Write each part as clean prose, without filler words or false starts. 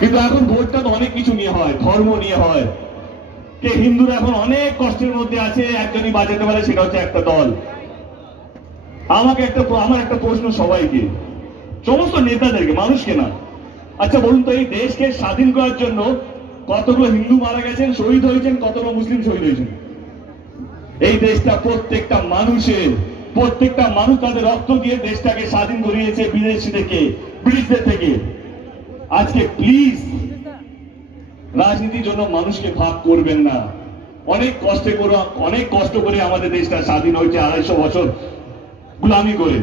কিন্তু এখন ভোটটা তো অনেক কিছু নিয়ে হয়, ধর্ম নিয়ে হয়। কে হিন্দুরা এখন অনেক কষ্টের মধ্যে আছে, একজনই বাঁচাতে পারে, সেটা হচ্ছে একটা দল। আমার একটা প্রশ্ন সবাইকে, সমস্ত নেতাদেরকে, মানুষকে না। আচ্ছা বলুন তো, এই দেশকে স্বাধীন করার জন্য কতগুলো হিন্দু মারা গেছেন, শহীদ হয়েছেন, কতগুলো মুসলিম শহীদ হয়েছেন? এই দেশটা প্রত্যেকটা মানুষ তাদের রক্ত দিয়ে দেশটাকে স্বাধীন করিয়েছে বিদেশি থেকে, ব্রিটিশদের থেকে। আজকে প্লিজ রাজনীতির জন্য মানুষকে ভাগ করবেন না। অনেক কষ্ট করে আমাদের দেশটা স্বাধীন হয়েছে, 250 বছর গোলামি করে।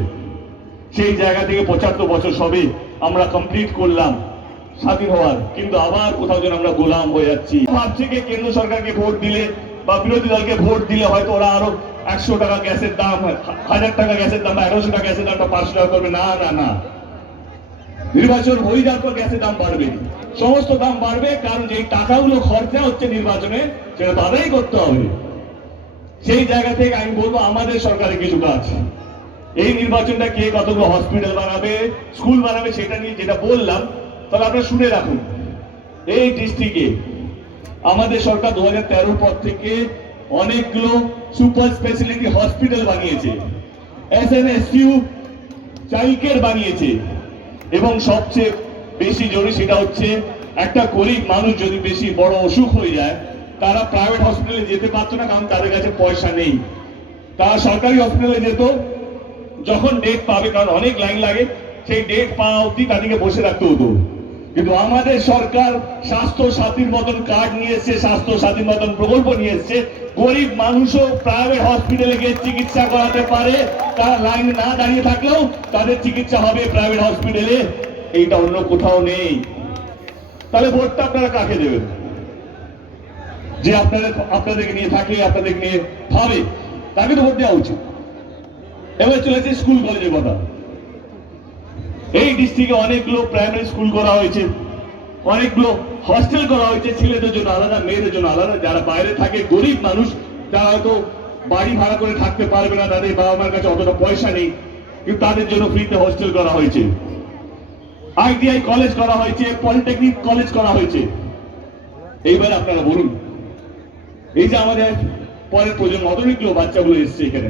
সেই জায়গা থেকে 75 বছর সবে আমরা কমপ্লিট করলাম স্বাধীন হওয়ার, কিন্তু আবার কোথাও যেন আমরা গোলাম হয়ে যাচ্ছি। ভাবছি যে কেন্দ্র সরকারকে ভোট দিলে বা বিরোধী দলকে ভোট দিলে হয়তো ওরা আরো 100 টাকা গ্যাসের দাম, 1000 টাকা গ্যাসের দাম, 1100 টাকা গ্যাসের দামটা 500 টাকা করবে। না না না, নির্বাচন হয়ে যাওয়ার পর গ্যাসের দাম বাড়বে, সমস্ত দাম বাড়বে, কারণ যে টাকাগুলো খরচা হচ্ছে নির্বাচনে সেটা তো আদায় করতে হবে। সেই জায়গা থেকে আমি বলবো আমাদের সরকারের কিছু কাজ, এই নির্বাচনটা কে কতগুলো হসপিটাল বানাবে, স্কুল বানাবে, সেটা নিয়ে যেটা বললাম, তাহলে আপনারা শুনে রাখুন। এই ডিস্ট্রিক্টে আমাদের সরকার 2013 পর থেকে অনেকগুলো সুপার স্পেশালিটি হসপিটাল বানিয়েছে, এসএনএসইউ চাইল্ড কেয়ার বানিয়েছে, এবং সবচেয়ে বেশি জরুরি সেটা হচ্ছে একটা গরিব মানুষ যদি বেশি বড় অসুখ হয়ে যায়, তারা প্রাইভেট হসপিটালে যেতে পারতো না, কারণ তাদের কাছে পয়সা নেই। তারা সরকারি হসপিটালে যেত, যখন ডেট পাবে, কারণ অনেক লাইন লাগে, সেই ডেট পাওয়া অবধি তাদেরকে বসে রাখতে হতো। কিন্তু আমাদের সরকার স্বাস্থ্য সাথীর মতন কার্ড নিয়ে এসছে, স্বাস্থ্য সাথীর মতন প্রকল্প নিয়ে এসছে, গরিব মানুষও প্রাইভেট হসপিটালে গিয়ে চিকিৎসা করাতে পারে। তারা লাইন না দাঁড়িয়ে থাকলেও তাদের চিকিৎসা হবে প্রাইভেট হসপিটালে, এইটা অন্য কোথাও নেই। তাহলে ভোটটা আপনারা কাকে দেবেন? যে আপনাদেরকে নিয়ে থাকে, আপনাদেরকে নিয়ে ভাবে, তাকে তো ভোট দেওয়া উচিত। এবার চলেছে স্কুল কলেজের কথা। এই ডিস্ট্রিক্টে অনেকগুলো প্রাইমারি স্কুল করা হয়েছে, অনেকগুলো হস্টেল করা হয়েছে, ছেলেদের জন্য আলাদা, মেয়েদের জন্য আলাদা। যারা বাইরে থাকে, গরিব মানুষ, যারা হয়তো বাড়ি ভাড়া করে থাকতে পারবে না, তাদের বাবা মার কাছে অতটা পয়সা নেই, কিন্তু তাদের জন্য ফ্রিতে হস্টেল করা হয়েছে। আইটিআই কলেজ করা হয়েছে, পলিটেকনিক কলেজ করা হয়েছে। এইবার আপনারা বলুন, এই যে আমাদের পরের প্রজন্ম, অনেকগুলো বাচ্চাগুলো এসছে এখানে,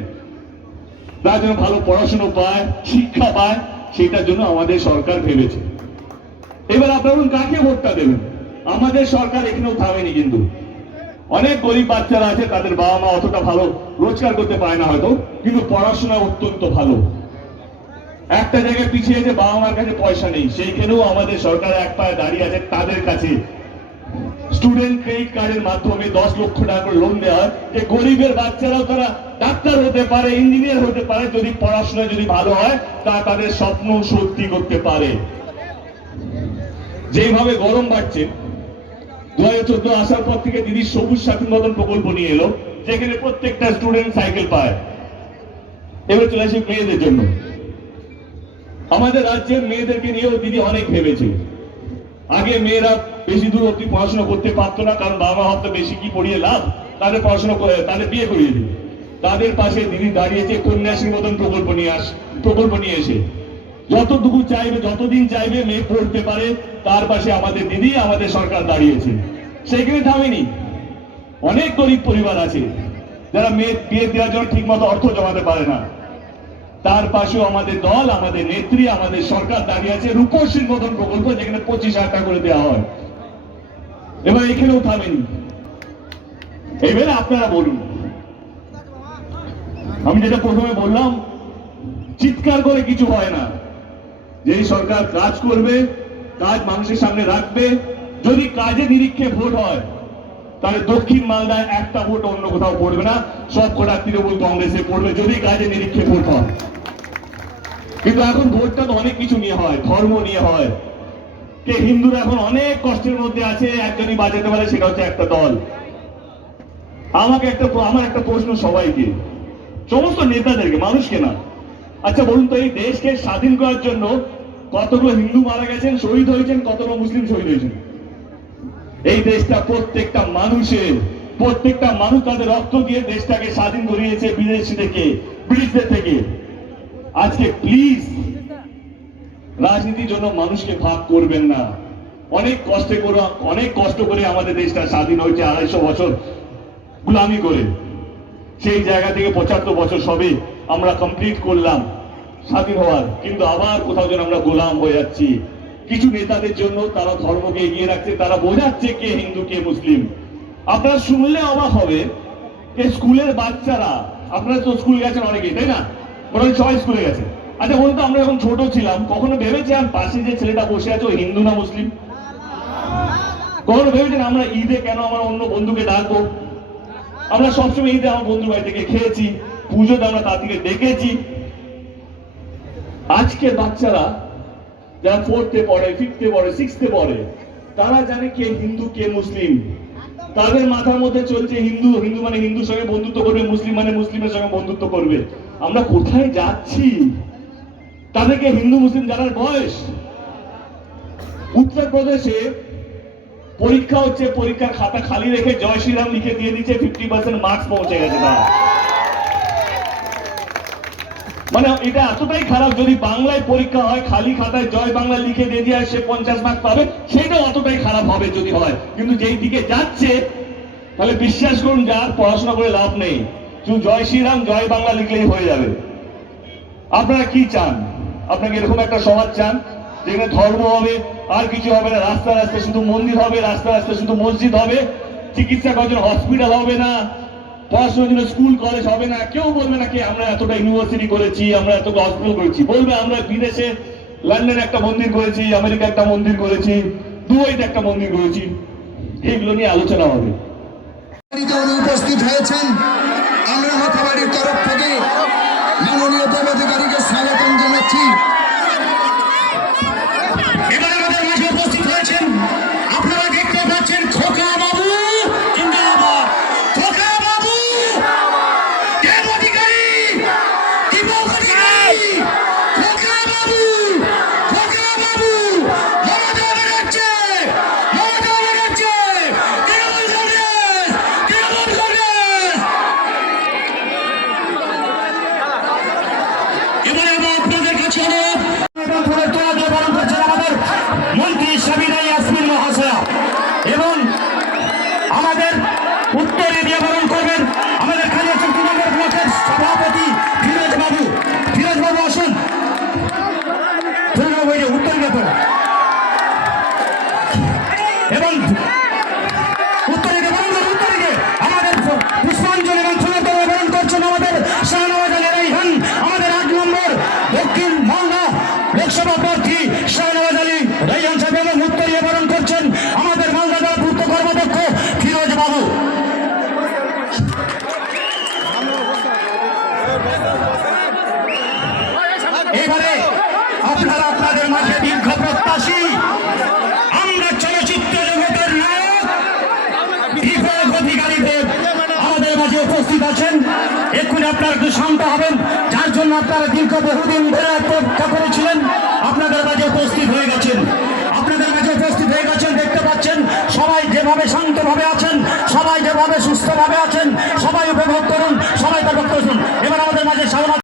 তারা যেন ভালো পড়াশোনা পায়, শিক্ষা পায়, সেটার জন্য আমাদের সরকার ভেবেছে। এবার আপনারা কাকে ভোটটা দেবেন? আমাদের সরকার এখানেও থামেনি, কিন্তু অনেক গরিব বাচ্চারা আছে, তাদের বাবা মা অতটা ভালো রোজগার করতে পারে না হয়তো, কিন্তু পড়াশোনা অত্যন্ত ভালো। একটা জায়গায় পিছিয়ে আছে, বাবা মার কাছে পয়সা নেই, সেইখানেও আমাদের সরকার এক পায়ে দাঁড়িয়ে আছে। তাদের কাছে স্টুডেন্ট ক্রেডিট কার্ডের মাধ্যমে 10 লক্ষ টাকা করে লোন দেওয়া হয়, যে গরিবের বাচ্চারাও তারা ডাক্তার হতে পারে, ইঞ্জিনিয়ার হতে পারে, যদি পড়াশোনা যদি ভালো হয়, তা তাদের স্বপ্ন সত্যি করতে পারে। যেভাবে গরম বাড়ছে, 2014 আসার পর থেকে দিদি সবুজ সাথীর মতন প্রকল্প নিয়ে এলো, যেখানে প্রত্যেকটা স্টুডেন্ট সাইকেল পায়। এবার চলে আসে মেয়েদের জন্য। আমাদের রাজ্যের মেয়েদেরকে নিয়েও দিদি অনেক ভেবেছে। আগে মেয়েরা বেশি দূর অব্দি পড়াশোনা করতে পারতো না, কারণ বাবা মা ভাবতো বেশি কি পড়িয়ে লাভ, তাদের পড়াশোনা করে তাদের বিয়ে করিয়ে দিই। তাদের পাশে দিদি দাঁড়িয়েছে কন্যাশ্রীর মতন প্রকল্প নিয়ে এসে, যতটুকু চাইবে, যতদিন চাইবে মেয়ে পড়তে পারে, তার পাশে আমাদের দিদি, আমাদের সরকার দাঁড়িয়েছে। সেইখানে থামেনি। অনেক গরিব পরিবার আছে যারা মেয়ে বিয়ে দেওয়ার জন্য ঠিক মতো অর্থ জমাতে পারে না, তার পাশেও আমাদের দল, আমাদের নেত্রী, আমাদের সরকার দাঁড়িয়ে আছে। রূপশ্রীর মতন প্রকল্প, যেখানে 25,000 টাকা করে দেওয়া হয়। এবার এখানেও থামেনি। এবারে আপনারা বলুন, আমি যেটা প্রথমে বললাম, চিৎকার করে কিছু হয় না। যেই সরকার কাজ করবে, কাজ মানুষের সামনে রাখবে, যদি কাজে নিরীক্ষে ভোট হয়, তাহলে দক্ষিণ মালদায় একটা ভোট অন্য কোথাও পড়বে না, সব কটা তৃণমূল কংগ্রেসে পড়বে, যদি কাজে নিরীক্ষে ভোট হয়। কিন্তু এখন ভোটটা তো অনেক কিছু নিয়ে হয়, ধর্ম নিয়ে হয়। কে হিন্দুরা এখন অনেক কষ্টের মধ্যে আছে, একজনই বাঁচাতে পারে, সেটা হচ্ছে একটা দল। আমার একটা প্রশ্ন সবাইকে, সমস্ত নেতাদেরকে, মানুষকে না। আচ্ছা বলুন তো, এই দেশকে স্বাধীন করার জন্য কতগুলো হিন্দু মারা গেছেন, শহীদ হয়েছেন, কতগুলো মুসলিম শহীদ হয়েছেন? এই দেশটা প্রত্যেকটা মানুষ তাদের রক্ত দিয়ে দেশটাকে স্বাধীন করিয়েছে বিদেশি থেকে, ব্রিটিশদের থেকে। আজকে প্লিজ রাজনীতির জন্য মানুষকে ভাগ করবেন না। অনেক কষ্ট করে আমাদের দেশটা স্বাধীন হয়েছে 250 বছর গোলামি করে। সেই জায়গা থেকে 75 বছর সবে আমরা কমপ্লিট করলাম স্বাধীন হওয়ার, কিন্তু আবার কোথাও যেন আমরা গোলাম হয়ে যাচ্ছি। কিছু নেতাদের জন্য তারা ধর্মকে এগিয়ে রাখছে, তারা বোঝাচ্ছে কে হিন্দু কে মুসলিম। আপনারা শুনলে অবাক হবে, এই স্কুলের বাচ্চারা, আপনারা তো স্কুল গেছেন অনেকেই, তাই না? মনে হয় সবাই স্কুলে গেছে। আচ্ছা বলতো, আমরা যখন ছোট ছিলাম কখনো ভেবেছেন পাশে যে ছেলেটা বসে আছে ও হিন্দু না মুসলিম? কখনো ভেবেছেন আমরা ঈদে কেন আমার অন্য বন্ধুকে ডাকবো? আমরা সবসময় ঈদে আমার বন্ধুর বাড়ি থেকে খেয়েছি, পুজোতে আমরা তার থেকে ডেকেছি। আজকে বাচ্চারা যারা 4th-এ পড়ে, 5th-এ পড়ে, 6th-এ পড়ে, তারা জানে কে হিন্দু কে মুসলিম। তাদের মাথার মধ্যে চলছে হিন্দু মানে হিন্দুর সঙ্গে বন্ধুত্ব করবে, মুসলিম মানে মুসলিমের সঙ্গে বন্ধুত্ব করবে। আমরা কোথায় যাচ্ছি? তাদেরকে হিন্দু মুসলিম জানার বয়স। উত্তরপ্রদেশে পরীক্ষা হচ্ছে, পরীক্ষার খাতা খালি রেখে জয় শ্রীরাম লিখে দিয়ে দিচ্ছে, 50% মার্কস পৌঁছে গেছে তারা। মানে এটা এতটাই খারাপ, যদি বাংলায় পরীক্ষা হয় খালি খাতায় জয় বাংলা লিখে দিয়ে দিয়ে সে 50 মার্ক পাবে, সেটা অতটাই খারাপ হবে যদি হয়। কিন্তু যেই দিকে যাচ্ছে, তাহলে বিশ্বাস করুন যার পড়াশোনা করে লাভ নেই, শুধু জয় শ্রীরাম জয় বাংলা লিখলেই হয়ে যাবে। আপনারা কি চান? আপনাকে এরকম একটা সমাজ চান যেখানে ধর্ম হবে আর কিছু হবে না, রাস্তা রাস্তায় শুধু মন্দির হবে, রাস্তা রাস্তায় শুধু মসজিদ হবে, চিকিৎসা করার জন্য হসপিটাল হবে না, পড়াশোনার জন্য স্কুল কলেজ হবে না। কেউ বলবে না কি আমরা এতটা ইউনিভার্সিটি করেছি, আমরা এতটা হসপিটাল করেছি। বলবে আমরা বিদেশে লন্ডনে একটা মন্দির করেছি, আমেরিকা একটা মন্দির করেছি, দুবাইতে একটা মন্দির করেছি। এইগুলো নিয়ে আলোচনা হবে। উপস্থিত হয়েছেন, আমরা মাথাবাড়ির তরফ থেকে মাননীয় পদাধিকারীকে স্বাগতম জানাচ্ছি। এবার আমাদের মাঝে উপস্থিত হয়েছেন, আপনারা দেখতে পাচ্ছেন খোকা বাবু জিন্দাবাদ, খোকা বাবু দেব অধিকারী, দীপক অধিকারী, খোকা বাবু, খোকা বাবু মমতা ব্যানার্জি, মমতা ব্যানার্জি, তৃণমূল কংগ্রেস, তৃণমূল কংগ্রেস। এবারে আপনাদের কাছে মন্ত্রী সাবিনা ইয়াসমিন মহাশয়া, এবং আমাদের উত্তরে দিয়ে বরণ করবেন আমাদের কালিয়াচক 2 নম্বর ব্লকের সভাপতি ফিরোজ বাবু। ফিরোজ বাবু আসুন, ফিরোজ বাবু এই যে উত্তর গেত, এবং উত্তরে দিয়ে বরণ করুন, উত্তরে দিয়ে আমাদের পুষ্পাঞ্জলি এবং ফুলতোড়া বরণ করছেন আমাদের শাহনওয়াজ আলী রাইহান, আমাদের 8 নম্বর দক্ষিণ মালদা লোকসভা প্রার্থী শাহনওয়াজ আলী রাইহান সাহেব, এবং উত্তরীয় বরণ করছেন আমাদের মালদা জেলা পূর্ত কর্মাধ্যক্ষ ফিরোজ বাবু। এবারে আপনারা আপনাদের মাঝে দীর্ঘ প্রত্যাশী, আমরা চলচ্চিত্র জগতের নায়ক দীপক অধিকারী দেব আমাদের মাঝে উপস্থিত আছেন। এক্ষুনি আপনারা একটু শান্ত হবেন, যার জন্য আপনারা দীর্ঘ বহুদিন ধরে অপেক্ষা করেছিলেন। আপনাদের মাঝে উপস্থিত হয়ে গেছেন, আপনাদের মাঝে উপস্থিত হয়ে গেছেন। দেখতে পাচ্ছেন সবাই যেভাবে শান্তভাবে আছেন, সবাই যেভাবে সুস্থভাবে আছেন, সবাই উপভোগ করুন, সবাই তার বক্তব্য শুনুন। এবার